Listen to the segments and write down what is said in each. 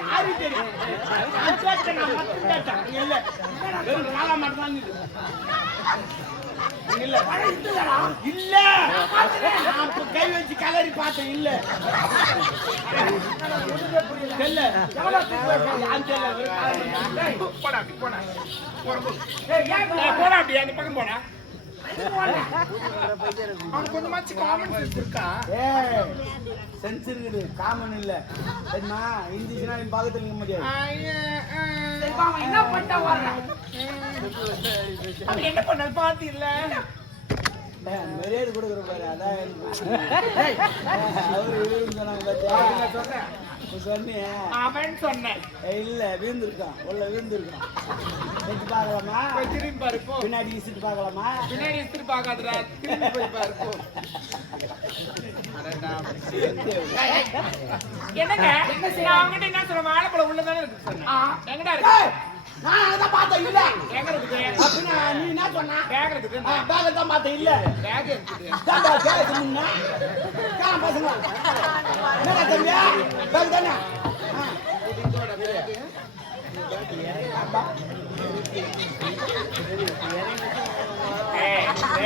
யாரு தெரியும் இல்ல வெறும் காலா மட்டும் இல்ல இல்ல நான் கை வச்சு கலரி பார்த்தேன் இல்ல தெரியல போடா அப்படி அந்த பக்கம் போனா கொஞ்சமாச்சு காமன் சென்ஸ் இருக்கா சென்ஸ் இருக்குது காமன் இல்ல சரிமா இந்திச்சுனா நீ பக்கத்துல நிக்க முடியாது என்ன பண்ண வர்றான் என்ன பண்ண பாத்து இல்ல மரியாதை கொடுக்குற பாரு அதான் அவரு சொன்னாங்க சொன்னிய அவன் சொன்னேன் இல்ல விழுந்துருக்கான் உள்ள விழுந்துருக்கான் வச்சு பார்க்கலாமா திரும்பி பாரு பின்னாடி இசிட்டு பார்க்கலாமா பின்னாடி இசிட்டு பார்க்காதடா திரும்பி போய் பாரு என்னங்க நான் அவங்கிட்ட என்ன சொல்ற வாழைப்பழம் உள்ளதானே இருக்கு சொன்னேன் எங்கடா இருக்கு நான் அதான் பார்த்தேன் இல்ல எங்க இருக்குது அப்படினா நீ என்ன சொன்னா பேக் இருக்குது பேக் தான் பார்த்தேன் இல்ல பேக் இருக்குது தாண்டா பேக் முன்ன காலம் பசங்க என்ன தம்பி பேக் தானே இதோட பேக்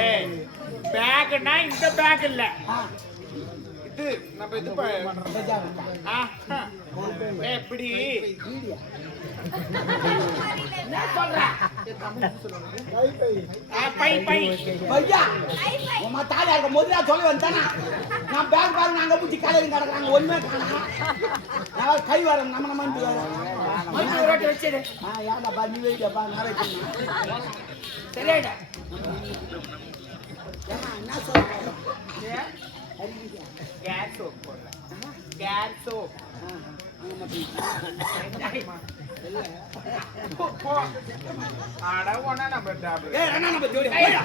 ஏய் பேக்னா இந்த பேக் இல்ல இது நம்ம இது எப்படி என்ன சொல்ற பை பை பையா உமா தாலியா இருக்க முதல்ல சொல்ல வந்தானா நான் பேக் பேக் நாங்க புடி காலையில கடக்குறாங்க ஒண்ணுமே காணோம் நான் கை வரம் நம்ம நம்ம வந்து வரோம் மண்ணு ரோட்டி வெச்சே யாரா பா நீ வெயிடா பா நான் வெச்சேன் சரிடா என்ன சொல்ற கேஸ் சோப் போடுற கேஸ் சோப் அடவோனா நம்ம டாபர் ஏய் அண்ணா நம்ம ஜோடி போடா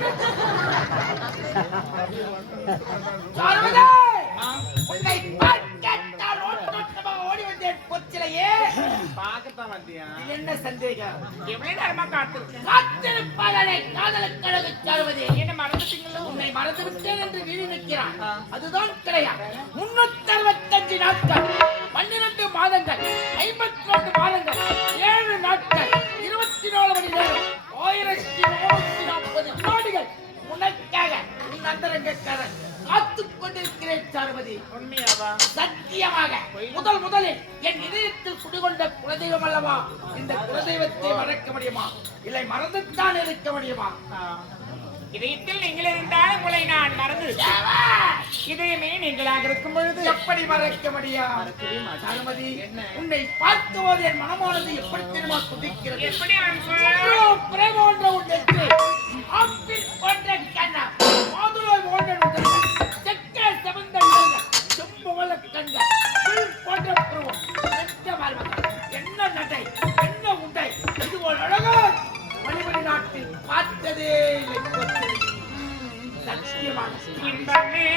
சாரவதே உன்னை பாக்கட்ட ரோட்டோட்டமா ஓடி வந்தே பொச்சலையே பாக்கத்தான் வந்தியா என்ன சந்தேகம் எவ்வளவு நேரமா காத்திருப்பாளே காதலுக்கழகு சாரவதே என்ன மறந்துட்டீங்களோ உன்னை மறந்து விட்டேன் என்று வீணி நிற்கிறான் அதுதான் கிடையாது 365 நாட்கள் 12 மாதங்கள் 52 மாதங்கள் 7 நாட்கள் 24 மணி நேரம் 1440 வினாடிகள் உனக்காக உன் அந்தரங்கக்காரன் காத்துக் கொண்டிருக்கிறேன் சாருமதி உண்மையாவா சத்தியமாக முதலில் என் இதயத்தில் குடிகொண்ட குலதெய்வம் அல்லவா இந்த குலதெய்வத்தை மறக்க முடியுமா இல்லை மறந்துத்தான் இருக்க முடியுமா இதயத்தில் நீங்கள் இருந்தால் உங்களை நான் மறந்து இதயமே நீங்களாக இருக்கும் பொழுது எப்படி மறக்க முடியும் சாருமதி உன்னை பார்க்கும்போது என் மனமானது எப்படி தெரியுமா துடிக்கிறது எப்படி பிரேமோன்ற உன்னைக்கு ஆப்பிள் போன்ற கண்ணா மாதுளை போன்ற செக்க செவந்த செம்பவள கண்கள் போன்ற பிரபம் என்ன நடை என்ன உண்டை இது ஒரு அழகா மணிமணி நாட்டில் பார்த்ததே இல்லை சத்தியமான இன்பமே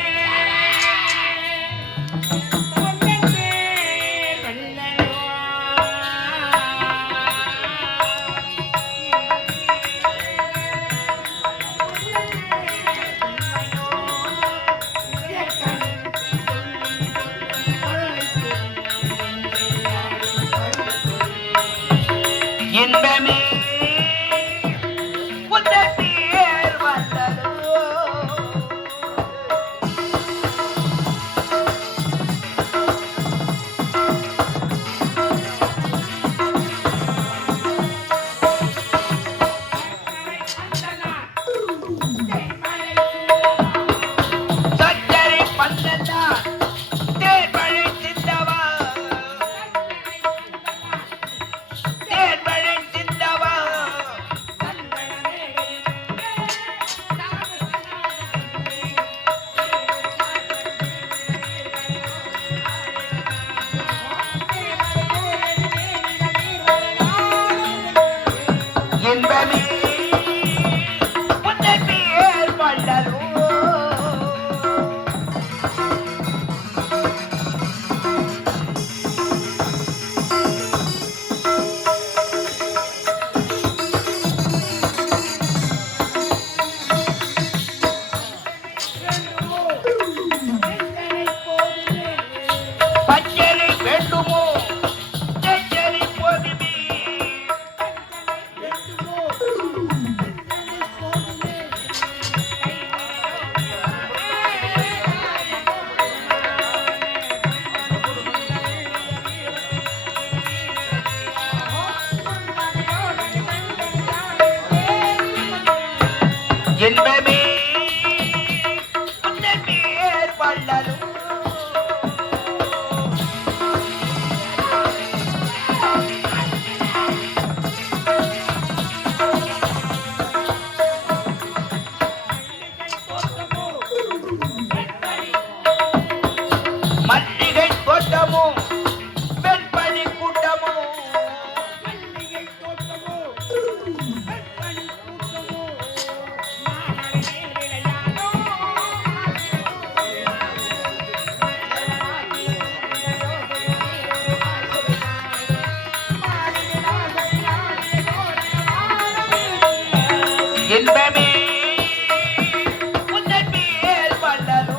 இன்பமே உந்தன் மேல் வளரும்.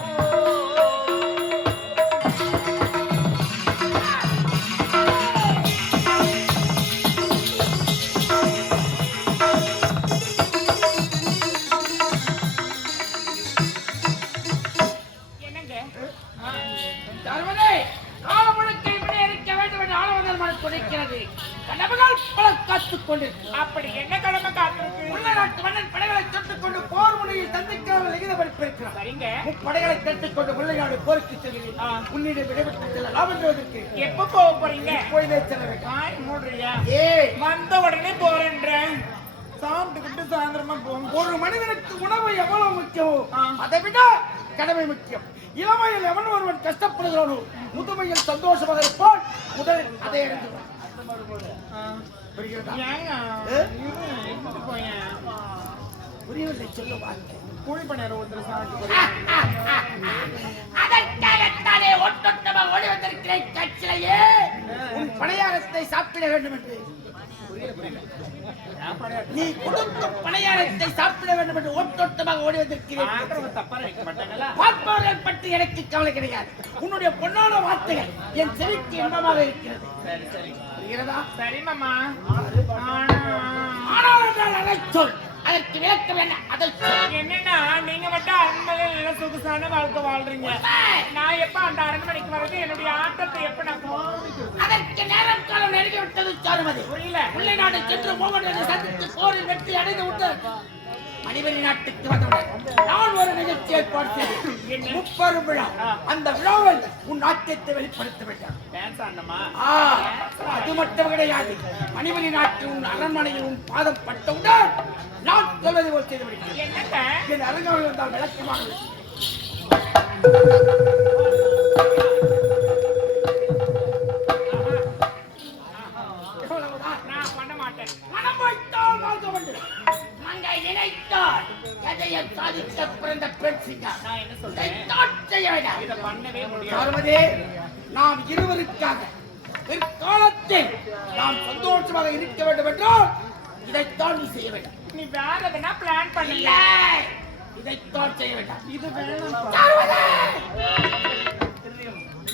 அப்படி என்ன கடமை காத்திருக்கு? உள்ள நாட்டு மன்னன் படைகளை தொட்டுக் கொண்டு போர் முனையில் சந்திக்காமல் எகிதப்படுத்திருக்கிறார். சரிங்க. முப்படைகளை தொட்டுக் கொண்டு முல்லைநாடு போருக்கு செல்கிறேன். உன்னிடம் விடைபெற்று செல்ல லாபன்றதற்கு எப்ப போக போறீங்க? போயிலே செல்லுவேன். மூடுறியா? வந்த உடனே போறேன்றேன். சாப்பிட்டுக்கிட்டு சாயந்தரமா போகும். ஒரு மனிதனுக்கு உணவு எவ்வளவு முக்கியம், அதை விட கடமை முக்கியம். இளமையில் எவன் ஒருவன் கஷ்டப்படுகிறானோ முதுமையில் சந்தோஷமாக இருப்பான். முதலில் அதை எழுதுவான். புரியவில்லை சொல்லுவாங்க. கூலி பணியார ஒருத்தர் அதற்காகத்தானே ஒட்டொட்டமாக ஓடி வந்திருக்கிறேன். கட்சியிலேயே உன் பணியாரத்தை சாப்பிட வேண்டும் என்று நீ கொடுக்கும் பணியாரத்தை சாப்பிட வேண்டும் என்று ஒட்டொட்டமாக ஓடி வந்திருக்கிறேன். பார்ப்பவர்கள் பற்றி எனக்கு கவலை கிடையாது. உன்னுடைய பொன்னான வார்த்தைகள் என் செவிக்கு இன்பமாக இருக்கிறது. சரி மாமா. ஆனால் என்றால் அதை சொல். அதற்கு விளக்கம் என்ன? அதை சொல். என்னன்னா நீங்க மட்டும் அரண்மனையில் சொகுசான வாழ்க்கை வாழ்றீங்க. நான் எப்ப அந்த அரண்மனைக்கு வர்றது? என்னுடைய ஆட்டத்தை எப்ப நான் அதற்கு நேரம் காலம் நெருங்கி விட்டது. சாருமதி புரியல. முல்லை நாடு சென்று மோகன் சந்தித்து போரில் வெற்றி அடைந்து விட்டு மணிவரி நாட்டுக்கு வந்தவுடன் நான் ஒரு நிகழ்ச்சி ஏற்பாடு செய்தேன். முப்பெரும் விழா. அந்த விழாவில் உன் நாட்டியத்தை வெளிப்படுத்த வேண்டாம். அது மட்டும் கிடையாது. மணிவரி நாட்டு உன் அரண்மனையில் உன் பாதம் பட்டவுடன் நான் சொல்வதை போல் செய்து விடுகிறேன். என் அரங்காவில் வந்தால் விளக்கமாக பண்ண மாட்டேன். மனம் வைத்தால் வாழ்க வேண்டும். நினைத்தால் எதையும் சாதிக்க பிறந்த பெண் சிங்கம். நாம் இருவருக்காக பிற்காலத்தில் நாம் சந்தோஷமாக இருக்க வேண்டும் என்றால் இதைத்தான் நீ செய்ய வேண்டும். நீ வேற எதனா பிளான் பண்ணல. இதைத்தான் செய்ய வேண்டாம். இது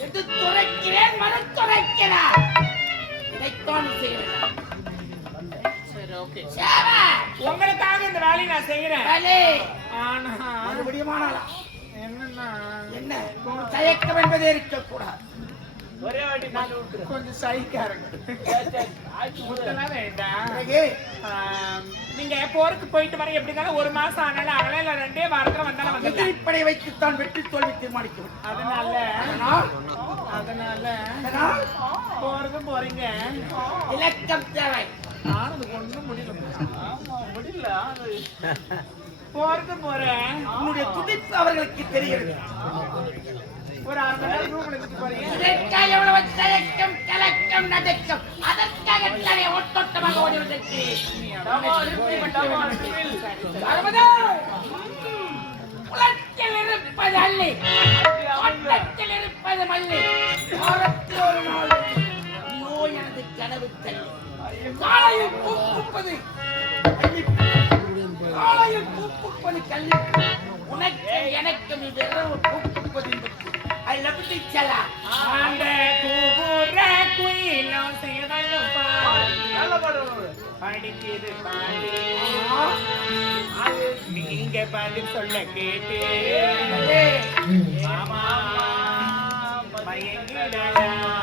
எது துறைக்கிறேன் மனம் துறைக்கிறார். இதைத்தான் நீ செய்ய வேண்டாம். உங்களுக்காக இந்த வேலையை நான் செய்யறேன். என்ன தயக்கம் என்பதே இருக்கக்கூடாது. ஒரே வாட்டி கொஞ்சம் நீங்க போருக்கு போயிட்டு வர எப்படி இருந்தாலும் ஒரு மாசம் ஆனாலும் அகல 2 வாரத்துல வந்தாலும் எதிரிப்படை வைத்துத்தான் வெற்றி தோல்வி தீர்மானிக்கும். அதனால போறது போறீங்க. இலக்கம் தேவை. போறது போறேன். உன்னுடைய துடிப்பு அவர்களுக்கு தெரிகிறது. ஒரு 1/2 மணி நேரம் ரூம் எடுத்து போறீங்க. எவ்வளவு தயக்கம் கலக்கம் நடக்கும். அதற்காக ஒட்டொட்டமாக ஓடி வந்திருக்கிறேன். உலகத்தில் இருப்பது அல்லி, ஒட்டத்தில் இருப்பது மல்லி. ஒரு நாள் எனது கனவு தள்ளி காலையில் பூப்பது கல்வி. உனக்கு எனக்கு பூப்பது I love you chala. Ande kubura kuilo sevalo paadi. Nalla padu. Padikkiru paadi. Neenga padil solla kete. Mama mayengidalama.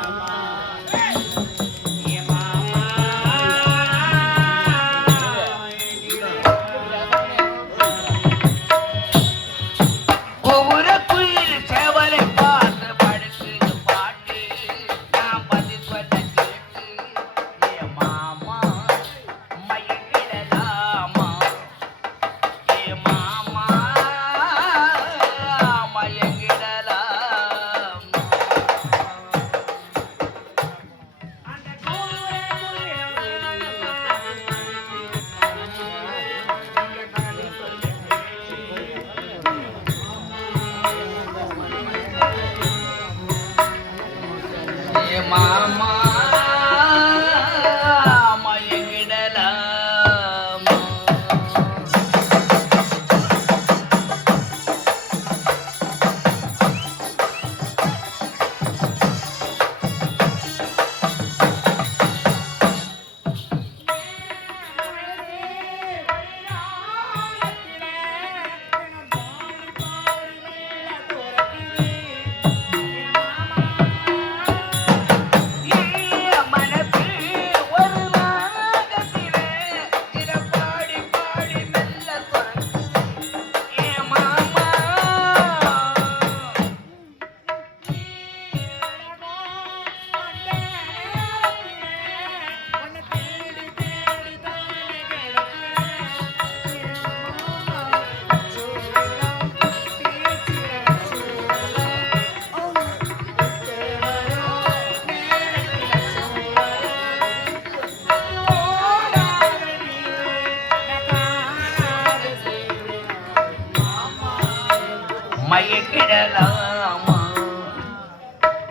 மயக்கிடலாமா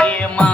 ஏமா